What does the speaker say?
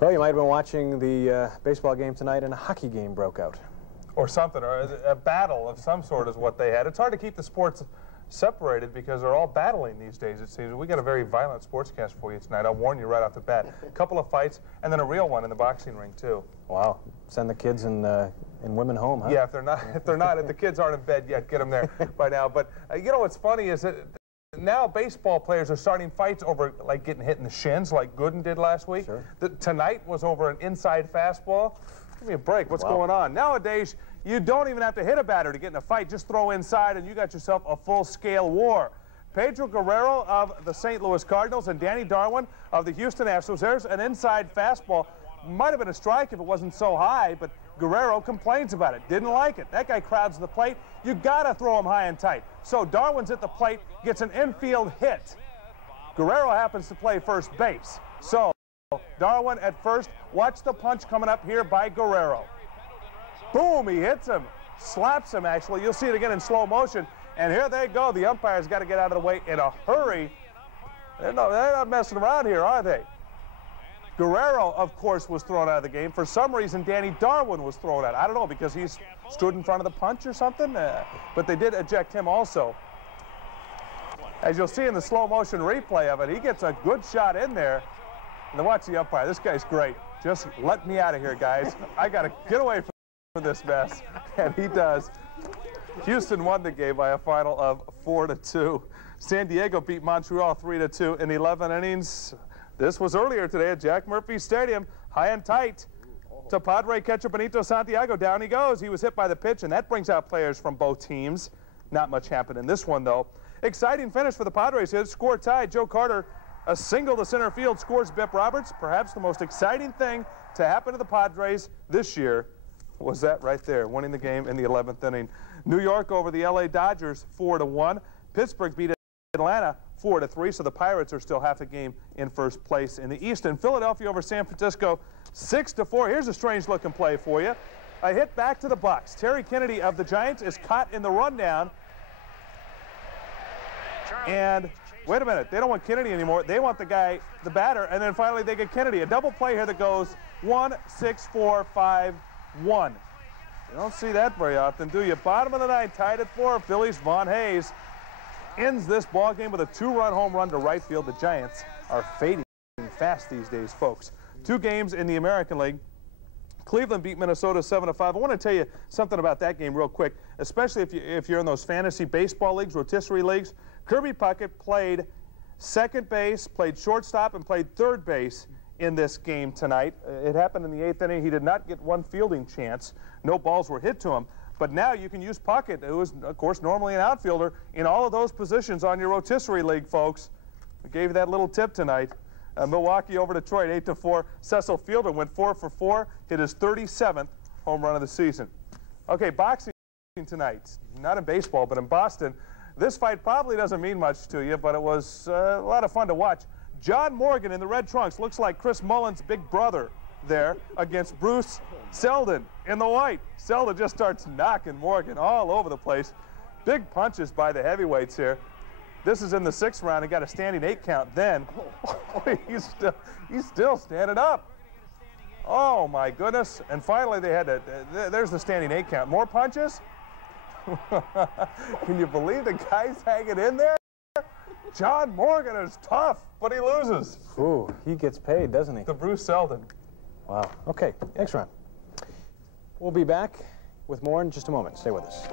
Well, you might have been watching the baseball game tonight and a hockey game broke out. Or something, or a battle of some sort is what they had. It's hard to keep the sports separated because they're all battling these days, it seems. We got a very violent sportscast for you tonight. I'll warn you right off the bat. A couple of fights, and then a real one in the boxing ring, too. Wow. Send the kids and women home, huh? Yeah, if the kids aren't in bed yet, get them there by now. But, you know what's funny is that now baseball players are starting fights over, like, getting hit in the shins, like Gooden did last week. Sure. Tonight was over an inside fastball. Give me a break. What's going on? Nowadays, you don't even have to hit a batter to get in a fight. Just throw inside, and you got yourself a full-scale war. Pedro Guerrero of the St. Louis Cardinals and Danny Darwin of the Houston Astros. There's an inside fastball. Might have been a strike if it wasn't so high, but Guerrero complains about it. Didn't like it. That guy crowds the plate. You got to throw him high and tight. So Darwin's at the plate, gets an infield hit. Guerrero happens to play first base. So Darwin at first. Watch the punch coming up here by Guerrero. Boom, he hits him. Slaps him, actually. You'll see it again in slow motion. And here they go. The umpire's got to get out of the way in a hurry. They're not messing around here, are they? Guerrero, of course, was thrown out of the game. For some reason, Danny Darwin was thrown out. I don't know, because he stood in front of the punch or something. But they did eject him also. As you'll see in the slow motion replay of it, he gets a good shot in there. And then watch the umpire. This guy's great. Just let me out of here, guys. I got to get away from this mess. And he does. Houston won the game by a final of 4-2. San Diego beat Montreal 3-2 in 11 innings. This was earlier today at Jack Murphy Stadium. High and tight to Padre catcher Benito Santiago. Down he goes. He was hit by the pitch, and that brings out players from both teams. Not much happened in this one, though. Exciting finish for the Padres here. Score tied. Joe Carter, a single to center field, scores Bip Roberts. Perhaps the most exciting thing to happen to the Padres this year was that right there, winning the game in the 11th inning. New York over the LA Dodgers 4-1. Pittsburgh beat Atlanta 4-3, so the Pirates are still half a game in first place in the East. And Philadelphia over San Francisco 6-4. Here's a strange looking play for you. A hit back to the Bucs. Terry Kennedy of the Giants is caught in the rundown. And wait a minute, they don't want Kennedy anymore. They want the guy, the batter, and then finally they get Kennedy. A double play here that goes 1, 6, 4, 5, 1. You don't see that very often, do you? Bottom of the ninth, tied at 4. Phillies, Von Hayes ends this ball game with a 2-run home run to right field. The Giants are fading fast these days, folks. 2 games in the American League. Cleveland beat Minnesota 7-5. I want to tell you something about that game real quick, especially if you're in those fantasy baseball leagues, rotisserie leagues. Kirby Puckett played second base, played shortstop, and played third base in this game tonight. It happened in the 8th inning. He did not get one fielding chance. No balls were hit to him. But now you can use Puckett, who is, of course, normally an outfielder, in all of those positions on your rotisserie league, folks. We gave you that little tip tonight. Milwaukee over Detroit, 8-4. Cecil Fielder went 4 for 4, hit his 37th home run of the season. Okay, boxing tonight. Not in baseball, but in Boston. This fight probably doesn't mean much to you, but it was a lot of fun to watch. John Morgan in the red trunks looks like Chris Mullen's big brother there against Bruce Seldon in the white. Seldon just starts knocking Morgan all over the place. Big punches by the heavyweights here. This is in the 6th round. He got a standing 8 count then. He's still standing up. Oh, my goodness. And finally, they had to, there's the standing 8 count. More punches? Can you believe the guy's hanging in there? John Morgan is tough, but he loses. Ooh, he gets paid, doesn't he? To Bruce Seldon. Wow. Okay, next round. We'll be back with more in just a moment. Stay with us.